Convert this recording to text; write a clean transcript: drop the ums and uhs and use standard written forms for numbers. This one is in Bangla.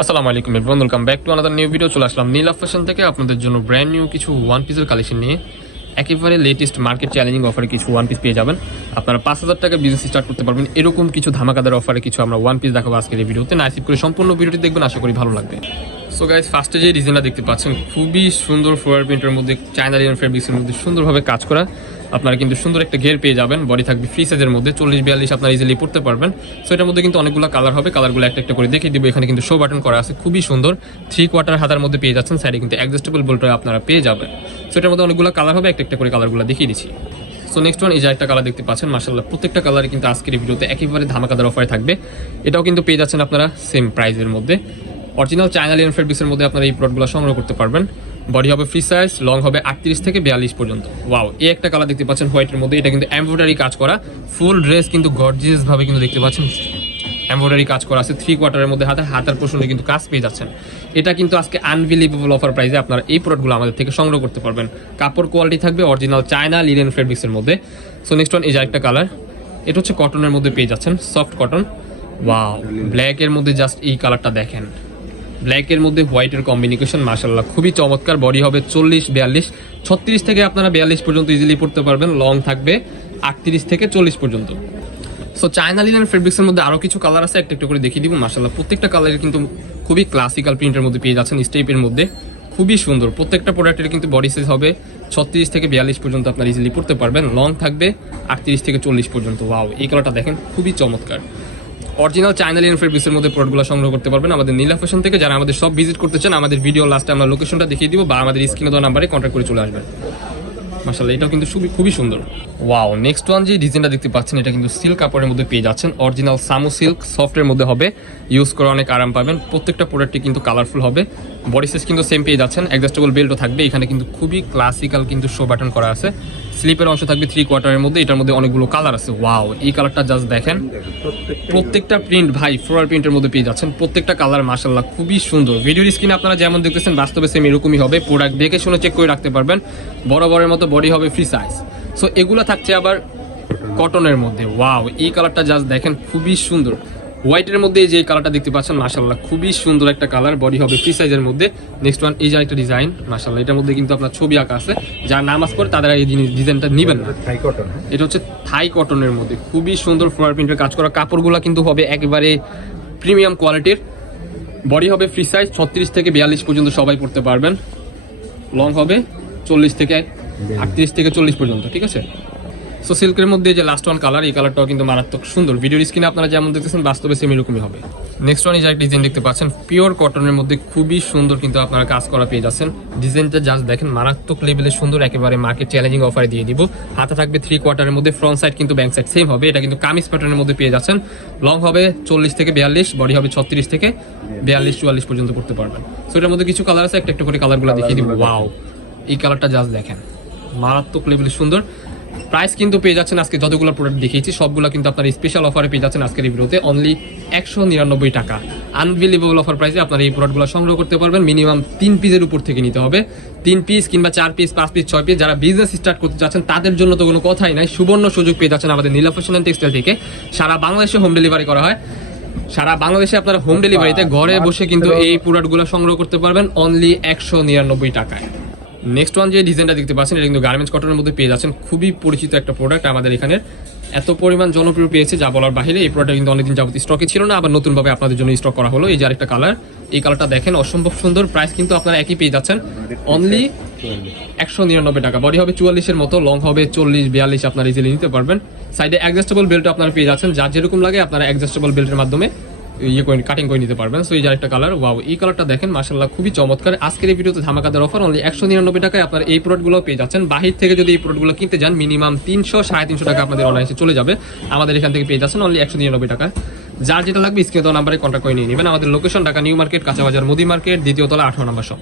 আসসালামু আলাইকুম everyone, welcome back to another new video. চলে আসলাম নীলা ফ্যাশন থেকে আপনাদের জন্য ব্র্যান্ড নিউ কিছু ওয়ান পিসের কালেকশন নিয়ে। একেবারে লেটেস্ট মার্কেট চ্যালেঞ্জিং অফারে কিছু ওয়ান পিস পেয়ে যাবেন। আপনারা 5,000 টাকা বিজনেস স্টার্ট করতে পারবেন। এরকম কিছু ধামাকাদার অফারে কিছু আমরা ওয়ান পিস দেখাবো আজকের এই ভিডিওতে। নাইসিপ করে সম্পূর্ণ ভিডিওটি দেখবেন, আশা করি ভালো লাগবে। সো গাইস, ফার্স্টে যে ডিজাইনটা দেখতে পাচ্ছেন খুবই সুন্দর ফ্লোরাল প্রিন্টের মধ্যে চায়না লিনেন ফেব্রিক্সের মধ্যে সুন্দরভাবে কাজ করা। আপনারা কিন্তু সুন্দর একটা ঘের পেয়ে যাবেন। বডি থাকবে ফ্রি সাইজের মধ্যে 40-42 আপনারা ইজিলি পড়তে পারবেন। সো এটার মধ্যে কিন্তু অনেকগুলো কালার হবে, কালারগুলো একটা একটা করে দেখিয়ে দিব। এখানে কিন্তু শো বাটন করা আছে, খুবই সুন্দর। 3/4 হাতার মধ্যে পেয়ে যাচ্ছেন। সাইডে কিন্তু অ্যাডজাস্টেবল বোল্টটা আপনারা পেয়ে যাবেন। সো এটার মধ্যে অনেকগুলো কালার হবে, একটা একটা করে কালারগুলো দেখিয়ে দিচ্ছি। সো নেক্সট ওয়ান, এই যে একটা কালার দেখতে পাচ্ছেন, মাশাআল্লাহ প্রত্যেকটা কালারই কিন্তু আজকের এই ভিডিওতে একেবারে ধামাকাদার অফারে থাকবে। এটাও কিন্তু পেয়ে যাচ্ছেন আপনারা সেম প্রাইসের মধ্যে। অরিজিনাল চায়না লিনেন ফেব্রিক্সের মধ্যে আপনারা এই প্রোডাক্টগুলো সংগ্রহ করতে পারবেন। বডি হবে ফ্রি সাইজ, লং হবে 38 থেকে 42 পর্যন্ত। ওয়াও, এই একটা কালার দেখতে পাচ্ছেন হোয়াইটের মধ্যে। এটা কিন্তু এমব্রয়ডারি কাজ করা, ফুল ড্রেস কিন্তু গর্জিয়াস ভাবে কিন্তু দেখতে পাচ্ছেন এমব্রয়ডারি কাজ করা আছে। 3/4 মধ্যে হাতার পোর্শনে কিন্তু কাজ পেয়ে যাচ্ছেন। এটা কিন্তু আজকে আনবিলিভেবল অফার প্রাইসে আপনারা এই প্রোডাক্টগুলো আমাদের থেকে সংগ্রহ করতে পারবেন। কাপড় কোয়ালিটি থাকবে অরিজিনাল চায়না লিনেন ফেব্রিক্সের মধ্যে। সো নেক্সট ওয়ান, এই যে একটা কালার, এটা হচ্ছে কটনের মধ্যে পেয়ে যাচ্ছেন, সফট কটন। ওয়াও, ব্ল্যাকের মধ্যে জাস্ট এই কালারটা দেখেন, ব্ল্যাকের মধ্যে হোয়াইটের কম্বিনেশন মাশাআল্লাহ খুবই চমৎকার। বডি হবে 40-42, 36 থেকে আপনারা 42 পর্যন্ত ইজিলি পড়তে পারবেন। লং থাকবে 38 থেকে 40 পর্যন্ত। সো চায়না লিনেন ফেব্রিক্সের মধ্যে আরও কিছু কালার আছে, একটা একটা করে দেখিয়ে দিব। মাশাআল্লাহ প্রত্যেকটা কালারের কিন্তু খুবই ক্লাসিক্যাল প্রিন্টের মধ্যে পেয়ে যাচ্ছেন, স্টেপের মধ্যে খুবই সুন্দর। প্রত্যেকটা প্রোডাক্টের কিন্তু বডি সাইজ হবে 36 থেকে 42 পর্যন্ত আপনারা ইজিলি পড়তে পারবেন। লং থাকবে 38 থেকে 40 পর্যন্ত। ওয়াও, এই কালারটা দেখেন খুবই চমৎকার। অরিজিনাল চায়না লিনেন ফেব্রিক্সের মধ্যে প্রোডাক্টগুলো সংগ্রহ করতে পারবেন আমাদের নীলা ফ্যাশন থেকে। যারা আমাদের সব ভিজিট করতে চান, আমাদের ভিডিও লাস্টে আমরা লোকেশনটা দেখিয়ে দিব, বা আমাদের স্ক্রিনে দেওয়া নাম্বারে কন্ট্যাক্ট করে চলে আসবেন। মাশাআল্লাহ, এটাও কিন্তু খুবই সুন্দর। ওয়াও, নেক্সট ওয়ান যে ডিজাইনটা দেখতে পাচ্ছেন, এটা কিন্তু সিল্ক কাপড়ের মধ্যে পেয়ে যাচ্ছেন। অরিজিনাল সামু সিল্ক সফটের মধ্যে হবে, ইউজ করে অনেক আরাম পাবেন। প্রত্যেকটা প্রোডাক্টই কিন্তু কালারফুল হবে। বডি সাইজ কিন্তু সেম পেয়ে যাচ্ছেন, অ্যাডজাস্টেবল বেল্টও থাকবে। এখানে কিন্তু খুবই ক্লাসিক্যাল কিন্তু শো বাটন করা আছে। স্লিপের অংশ থাকবে 3/4 মধ্যে। এটার মধ্যে অনেকগুলো কালার আছে। ওয়াও, এই কালারটা জাস্ট দেখেন, প্রত্যেকটা প্রিন্ট ভাই ফ্লোরাল প্রিন্টের মধ্যে পেয়ে যাচ্ছেন। প্রত্যেকটা কালার মাশাআল্লাহ খুবই সুন্দর। ভিডিওর স্ক্রিনে আপনারা যেমন দেখতেছেন বাস্তবে সেম এরকমই হবে। প্রোডাক্ট দেখে শুনে চেক করে রাখতে পারবেন। বরাবরের মতো বডি হবে ফ্রি সাইজ। সো এগুলো থাকছে আবার কটনের মধ্যে। ওয়াও, এই কালারটা জাস্ট দেখেন খুবই সুন্দর। হোয়াইটের মধ্যে এই যে কালারটা দেখতে পাচ্ছেন মাশাআল্লাহ খুবই সুন্দর একটা কালার। বডি হবে ফ্রি সাইজের মধ্যে। নেক্সট ওয়ান, এই যে একটা ডিজাইন মাশাআল্লাহ, এটার মধ্যে কিন্তু আপনার ছবি আঁকা আছে। যারা নামাজ পড়ে তারা এই ডিজাইনটা নেবেন না। থাই কটন, এটা হচ্ছে থাই কটনের মধ্যে খুবই সুন্দর ফ্লোরাল প্রিন্টের কাজ করা। কাপড়গুলো কিন্তু হবে একেবারে প্রিমিয়াম কোয়ালিটির। বডি হবে ফ্রি সাইজ, 36 থেকে 42 পর্যন্ত সবাই পড়তে পারবেন। লং হবে 40 থেকে 38 থেকে 40 পর্যন্ত, ঠিক আছে। সো সিল্কের মধ্যে যে লাস্ট ওয়ান কালার, এই কালারটাও কিন্তু মারাত্মক সুন্দর। ভিডিওর স্ক্রিনে আপনারা যেমন দেখতেছেন বাস্তবে সেম এরকমই হবে। নেক্সট ওয়ান, এই যে একটা ডিজাইন দেখতে পাচ্ছেন, পিওর কটনের মধ্যে খুবই সুন্দর কিন্তু আপনারা কাজ করা পেয়ে যাচ্ছেন। ডিজাইনটা জাস্ট দেখেন মারাত্মক লেভেলের সুন্দর, একেবারে মার্কেট চ্যালেঞ্জিং অফারে দিয়ে দিব। হাতে থাকবে 3/4 মধ্যে, ফ্রন্ট সাইড কিন্তু ব্যাক সাইড সেম হবে। এটা কিন্তু কামিজ প্যাটার্নের মধ্যে পেয়ে যাচ্ছেন। লং হবে 40 থেকে 42, বডি হবে 36 থেকে 42-44 পর্যন্ত করতে পারবেন। সো এটার মধ্যে কিছু কালার আছে, একটা একটা করে কালারগুলো দেখিয়ে দিব। ওয়াও, এই কালারটা জাস্ট দেখেন মারাত্মক লেভেলের সুন্দর। প্রাইস কিন্তু পেয়ে যাচ্ছেন আজকে যতগুলো প্রোডাক্ট দেখিয়েছি সবগুলো কিন্তু আপনার স্পেশাল অফারে পেয়ে যাচ্ছেন আজকের এই ভিডিওতে। অনলি 199 টাকা। আনবিলিভেবল অফার প্রাইসে আপনারা এই প্রোডাক্টগুলো সংগ্রহ করতে পারবেন। মিনিমাম 3 পিসের উপর থেকে নিতে হবে। 3 পিস কিংবা 4 পিস, 5 পিস, 6 পিস। যারা বিজনেস স্টার্ট করতে যাচ্ছেন তাদের জন্য তো কোনো কথাই নাই। সুবর্ণ সুযোগ পেয়ে যাচ্ছেন আমাদের নীলা ফ্যাশন এন্ড টেক্সটাইল থেকে। সারা বাংলাদেশে হোম ডেলিভারি করা হয়। সারা বাংলাদেশে আপনারা হোম ডেলিভারিতে ঘরে বসে কিন্তু এই প্রোডাক্টগুলো সংগ্রহ করতে পারবেন অনলি 199 টাকায়। নেক্সট ওয়ান যে ডিজাইনটা দেখতে পাচ্ছেন, এটা কিন্তু গার্মেন্টস কটনের মধ্যে পেয়ে যাচ্ছেন। খুবই পরিচিত একটা প্রোডাক্ট, আমাদের এখানে এত পরিমাণ জনপ্রিয় পেয়েছে যা বলার বাইরে। এই প্রোডাক্ট কিন্তু অনেকদিন যাবতীয় স্টকে ছিল না, আবার নতুনভাবে আপনাদের জন্য স্টক করা হলো। এই যে আরেকটা কালার, এই কালারটা দেখেন অসম্ভব সুন্দর। প্রাইস কিন্তু আপনারা একই পেয়ে যাচ্ছেন অনলি 199 টাকা। বডি হবে 44-এর মতো, লং হবে 40-42 আপনারা ইজিলি নিতে পারবেন। সাইডে অ্যাডজাস্টেবল বেল্ট আপনারা পেয়ে যাচ্ছেন। যার যেরকম লাগে আপনারা অ্যাডজাস্টেবল বেল্টের মাধ্যমে কাটিং করে নিতে পারবেন। সো এই যে একটা কালার, ওয়াও, এই কালারটা দেখেন মাশাআল্লাহ খুবই চমৎকার। আজকের এই ভিডিওতে ধামাকাদার অফার অনলি 199 টাকায় আপনারা এই প্রোডাক্টগুলো পেয়ে যাচ্ছেন। বাহির থেকে যদি এই প্রোডাক্টগুলো কিনতে যান মিনিমাম 300-350 টাকা আপনাদের অনলাইনে চলে যাবে। আমাদের এখান থেকে পেয়ে যাচ্ছেন অনলি 199 টাকা। যার যেটা লাগবে স্ক্রিনে দেওয়া নাম্বারে কন্ট্যাক্ট করে নিয়ে নেবেন। আমাদের লোকেশন ঢাকা নিউ মার্কেট, কাঁচা বাজার, মুদি মার্কেট, দ্বিতীয় তলা, 18 নম্বর শপ।